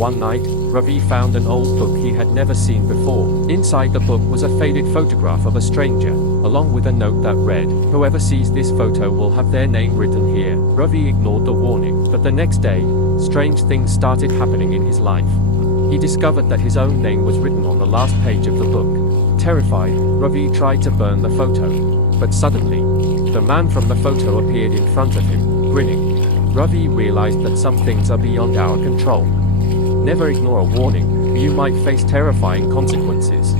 One night, Ravi found an old book he had never seen before. Inside the book was a faded photograph of a stranger, along with a note that read, "Whoever sees this photo will have their name written here." Ravi ignored the warning, but the next day, strange things started happening in his life. He discovered that his own name was written on the last page of the book. Terrified, Ravi tried to burn the photo. But suddenly, the man from the photo appeared in front of him, grinning. Ravi realized that some things are beyond our control. Never ignore a warning, you might face terrifying consequences.